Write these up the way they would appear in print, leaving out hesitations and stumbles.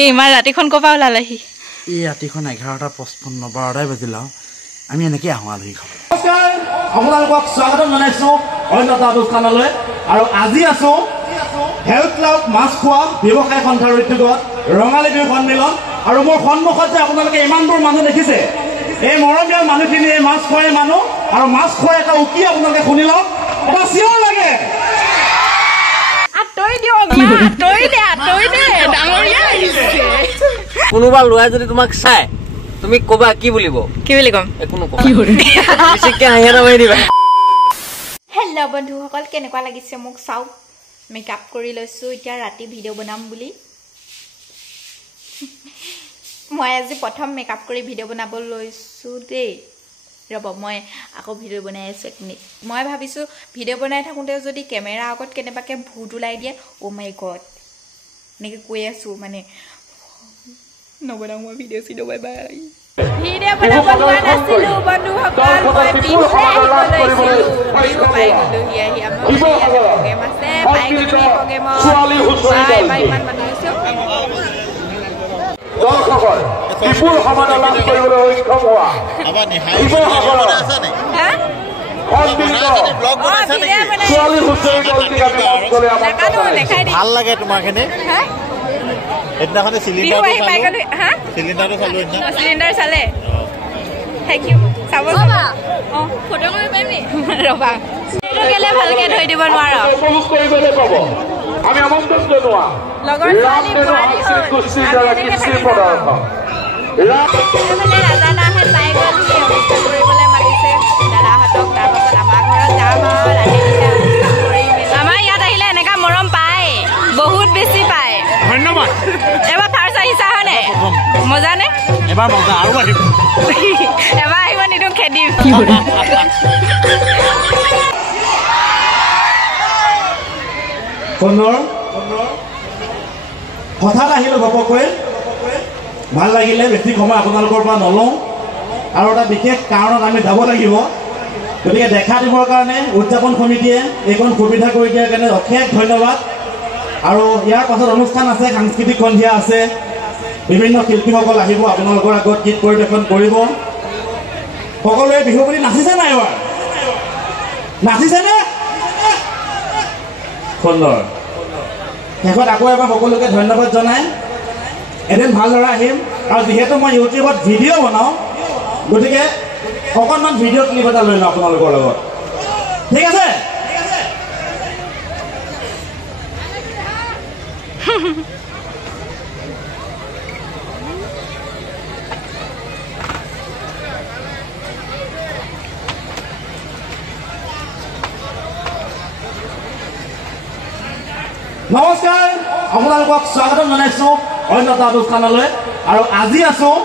এই ইমান ৰাতিখন ক'ৰ পৰা ওলালেহি? এই ৰাতিখন 11:55 12টাই বাজিল আৰু আমি এনেকৈ আহোঁ আলহী খাব। নমস্কাৰ, আপোনালোকক স্বাগতম জনাইছোঁ অন্য এটা অনুষ্ঠানলৈ। আৰু আজি আছোঁ হেল্থ ক্লাব মাছখোৱা ব্যৱসায় সন্থাৰ উদ্যোগত ৰঙালী বিহু সন্মিলন। আৰু মোৰ সন্মুখত যে আপোনালোকে ইমানবোৰ মানুহ দেখিছে, এই মৰমীয়াল মানুহখিনি এই মাছ খোৱাই মানুহ। আৰু মাছ খোৱাই এটা উকি আপোনালোকে শুনি লওক, এটা চিঞৰ লাগে। কোনোবা ল'ৰাই যদি তোমাক চাই তুমি কবা কি বুলিব? কি বুলি ক'ম? একো নকবা, বেছিকৈ হাঁহি এটা মাৰি দিবা। হেল্ল' বন্ধুসকল, কেনেকুৱা লাগিছে মোক চাওক। মেকআপ কৰি লৈছোঁ এতিয়া ৰাতি ভিডিঅ' বনাম বুলি। মই আজি প্ৰথম মেকআপ কৰি ভিডিঅ' বনাব লৈছোঁ দেই। ৰ'ব, মই আকৌ ভিডিঅ' বনাই আছোঁ এক মিনিট। মই ভাবিছোঁ ভিডিঅ' বনাই থাকোঁতে যদি কেমেৰা আগত কেনেবাকৈ ভূত ওলাই দিয়ে, অ' মাই গড এনেকৈ কৈ আছোঁ মানে। নবনাওঁ মই ভিডিঅ' চিডিঅ', বাই বাই। ভিডিঅ' বনাব লোৱা নাছিলোঁ বন্ধুসকল, মই বিহুলৈ আহিব লৈছিলোঁ। বিহু পাই গ'লোহি আহি। আমাৰ ইয়াতে প্ৰগ্ৰেম আছে, পাই গ'লোহি প্ৰগ্ৰেমত। বাই বাই, ইমান মানুহ হৈছোঁ। দৰ্শকৰ বিপুল সমাদৰ লাভ কৰিবলৈ সক্ষম হোৱা শিৱসাগৰৰ ভাল লাগে তোমাৰখিনি। সেইদিনাখনে চিলিণ্ডাৰ চালে। Thank U. চাব ফটো কৰিব পাৰিবি? ৰ'বা, কেলে ভালকে ধৰি দিব নোৱাৰ? আমি আমন্ত্ৰণ জনোৱা লগৰ ছোৱালী বোৱাৰী ৰাজাদাহঁত পাই গ'লহি, অনুষ্ঠান কৰিবলৈ মাতিছে দাদাহঁতক। তাৰপাছত আমাৰ ঘৰত যাম আৰু লাহে লাহে অনুষ্ঠান কৰি মেলি। আমাৰ ইয়াত আহিলে এনেকুৱা মৰম পায়, বহুত বেছি পায়। ধন্যবাদ। এবাৰ ফাৰ্ষ্ট আহিছা হয়নে? মজা নে? এবাৰ মজা, আৰু আহিব। এবাৰ আহিব নিদিওঁ, খেদিম। সুন্দৰ হঠাৎ আহিলোঁ ঘপককৈ, ভাল লাগিলে। বেছি সময় আপোনালোকৰ পৰা নলওঁ, আৰু এটা বিশেষ কাৰণত আমি যাব লাগিব। গতিকে দেখা দিবৰ কাৰণে উদযাপন সমিতিয়ে এইখন সুবিধা কৰি দিয়াৰ কাৰণে অশেষ ধন্যবাদ। আৰু ইয়াৰ পাছত অনুষ্ঠান আছে, সাংস্কৃতিক সন্ধিয়া আছে, বিভিন্ন শিল্পীসকল আহিব আপোনালোকৰ আগত গীত পৰিৱেশন কৰিব। সকলোৱে বিহু বুলি নাচিছে নাই? এবাৰ নাচিছেনে? সুন্দৰ। শেষত আকৌ এবাৰ সকলোকে ধন্যবাদ জনাই এদিন ভালদৰে আহিম। আৰু যিহেতু মই ইউটিউবত ভিডিঅ' বনাওঁ, গতিকে অকণমান ভিডিঅ' ক্লিপ এটা লৈ লওঁ আপোনালোকৰ লগত, ঠিক আছে? নমস্কাৰ, আপোনালোকক স্বাগতম জনাইছোঁ অন্য এটা অনুষ্ঠানলৈ। আৰু আজি আছোঁ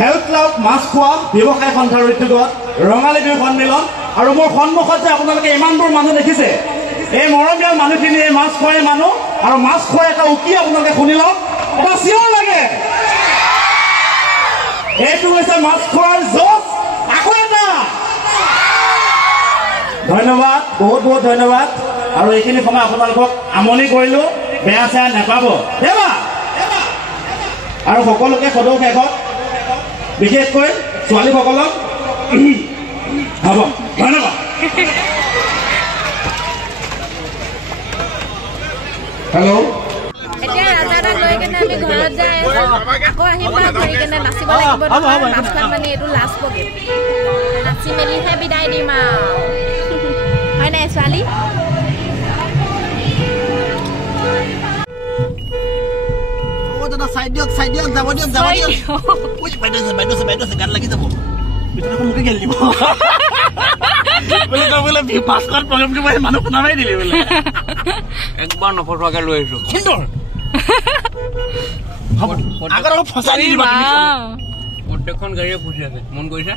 হেল্থ ক্লাব মাছখোৱা ব্যৱসায় সন্থাৰ উদ্যোগত ৰঙালী বিহু সন্মিলন। আৰু মোৰ সন্মুখত যে আপোনালোকে ইমানবোৰ মানুহ দেখিছে, এই মৰমীয়াল মানুহখিনি এই মাছ খোৱাই মানুহ। আৰু মাছ খোৱাই এটা উকি আপোনালোকে শুনি লওক, এটা চিঞৰ লাগে। এইটো হৈছে মাছ খোৱাৰ জোচ। আকৌ এটা ধন্যবাদ, বহুত বহুত ধন্যবাদ। আৰু এইখিনি সময় আপোনালোকক আমনি কৰিলোঁ, বেয়া চেয়া নাপাব দেৱা। আৰু সকলোকে সদৌ শেষত বিশেষকৈ ছোৱালীসকলক হ'ব ধন্যবাদ। হেল্ল', এতিয়া ৰাজাদাক লৈ কেনে আমি ঘৰত যাই আকৌ আহিম বা ঘূৰি কেনে নাচিব লাগিব। নাচখন মানে এইটো লাষ্ট প্ৰগ্ৰেম, নাচি মেলিহে বিদায় দিম আৰু, হয় নাই ছোৱালী? চাই দিয়ক, চাই দিয়ক, যাব দিয়ক, যাব দিয়ক। বাইদেউ আছে, গান লাগি যাব। মোকে গেল দিব বোলে পাঁচখন প্ৰগ্ৰেমটো মই মানুহ শুনা মাৰি দিলি বোলে। একবাৰ নফটোৱাকৈ লৈ আহিছোঁ। সুন্দৰ। আগত আকৌ ফচাই দি দিবা। প্ৰত্যেকখন গাড়ীয়ে ফুচি আছে, মন কৰিছা?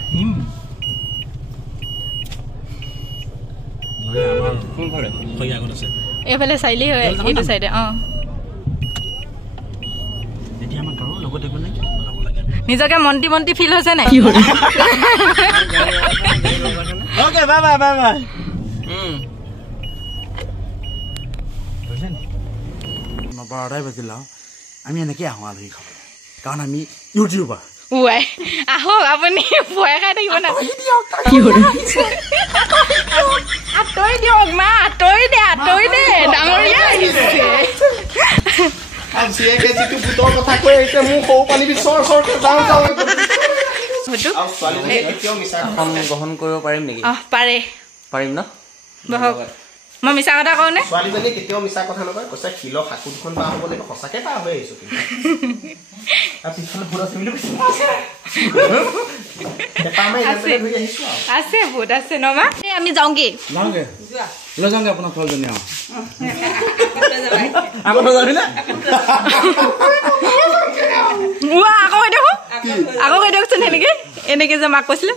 কোনফালে? আগত আছে এইফালে চাইলি হয়, এইটো চাইডে। নিজকে মন্ত্ৰী মন্ত্ৰী ফিল হৈছে নাই? Okay, bye bye, bye bye. 12টাই বাজিল আৰু আমি এনেকৈ আহোঁ আলহী খাবলৈ কাৰণ আমি ইউটিউবাৰ ৱাই আহক আপুনি ভয় খাই থাকিব না আঁতৰি দিয়ক মা আঁতৰি দে ডাঙৰীয়া আহিছে জীয়েকে যিটো ভূতৰ কথা কৈ আহিছে মোৰ সৰু পানী চৰ গ্ৰহণ কৰিব পাৰিম নেকি পাৰে পাৰিম ন বহক মই মিছা কথা কওঁ নে ছোৱালীজনী কেতিয়াও মিছা কথা নকয় কৈছে শিলৰ সাঁকো দুখন পাৰ হ'ব লাগিব সঁচাকে পাৰ হৈ আহিছো আছে ভূত আছে ন মা আমি যাওঁগে লৈ যাওঁগে আপোনাৰ ছোৱালীজনী আকৌ কৈ দিয়কচোন এনেকে এনেকে যে মাক কৈছিলে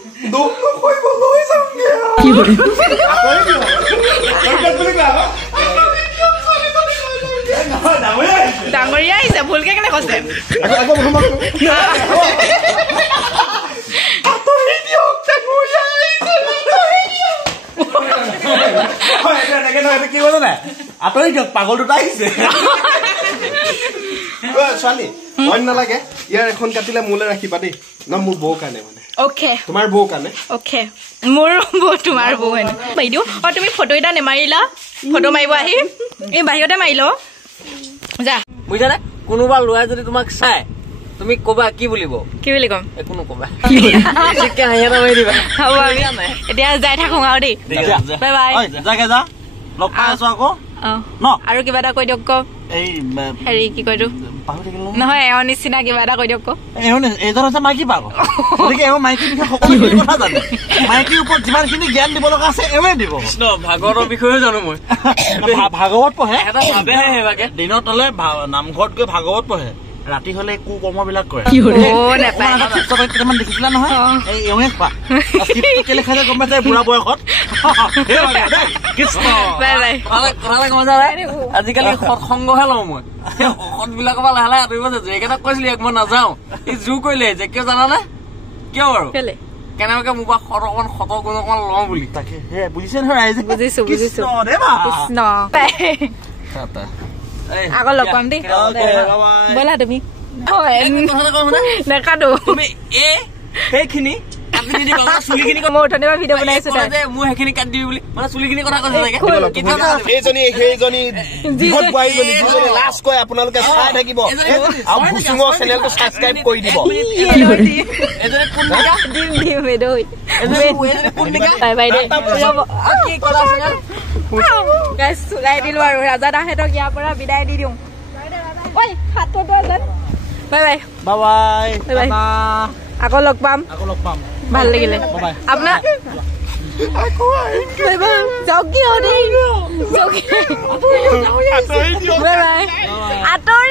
ডাঙৰীয়া আহিছে ভুলকে কেনে কৈছে কি কৈছে নাই আঁতৰি দিয়ক পাগল দুটা আহিছে ছোৱালী অইন নালাগে ইয়াৰ এখন কাটিলে মোলৈ ৰাখিবা দেই ন মোৰ বৌ কাৰণে মানে অ'কে তোমাৰ বৌ কাৰণে অ'কে মোৰ বৌ তোমাৰ বৌ হেনো বাইদেউ তুমি ফটো এটা নেমাৰিলা ফটো মাৰিব আহি এই বাহিৰতে মাৰি ল যা বুজিছানে কোনোবা ল'ৰাই যদি তোমাক চাই তুমি কবা কি বুলিব কি বুলি ক'ম একো নকবা চিককে হাঁহি এটা মাৰি দিবা হ'ব আমি এতিয়া যাই থাকোঁ আৰু দেই বাই বাই যাগে যা লগ পাই আছো আকৌ ন আৰু কিবা এটা কৈ দিয়ক কওক এই হেৰি কি কয়তো পাহৰি থাকিল নহয় এওঁৰ নিচিনা কিবা এটা কৈ দিয়ক কওক এইজন হৈছে মাইকী পাগল গতিকে এওঁ মাইকীৰ বিষয়ে সকলোখিনি কথা জানে মাইকীৰ ওপৰত যিমানখিনি জ্ঞান দিব লগা আছে এওঁৱে দিব ভাগৱতৰ বিষয়েও জানো মই ভাগৱত পঢ়ে এটা ভাবেহে সেইভাগে দিনত হলে নামঘৰত গৈ ভাগৱত পঢ়ে ৰাতি হলে কু কৰ্মবিলাক কৰে কেইটামান দেখিছিলা নহয় এওঁৱে খোৱা কেলে খাই গম পাইছে বুঢ়া বয়সত আজিকালি সৎসংগহে লওঁ মই সৎ বিলাকৰ পৰা লাহে লাহে আঁতৰিব যে এইকেইটা কৈছিলি মই নাযাওঁ এই জোৰ কৰিলে যে কিয় জানানে কিয় বাৰু কেনেবাকে মোৰ পৰা অকমান গুণ অকমান লওঁ বুলি তাকে বুজিছে নহয় ৰাইজে বুজিছো আকৌ লগ পাম দেই ব'লা তুমি নেকাটো সেইখিনি মই উঠনি পৰা ভিডিঅ' বনাইছো মোৰ সেইখিনি কাটি দিবি বুলি মানে চুলিখিনি কথা কৈছে লাষ্ট কৈ আপোনালোকে চাই থাকিব আৰু ভুচুঙৰ চেনেলটো ছাবস্ক্ৰাইব কৰি দিব চুলাই দিলো আৰু ৰাজা দাহঁতক ইয়াৰ পৰা বিদায় দি দিওঁ বাই বাই আকৌ লগ পাম ভাল লাগিলে আপোনাৰ যাওক কি আঁতৰি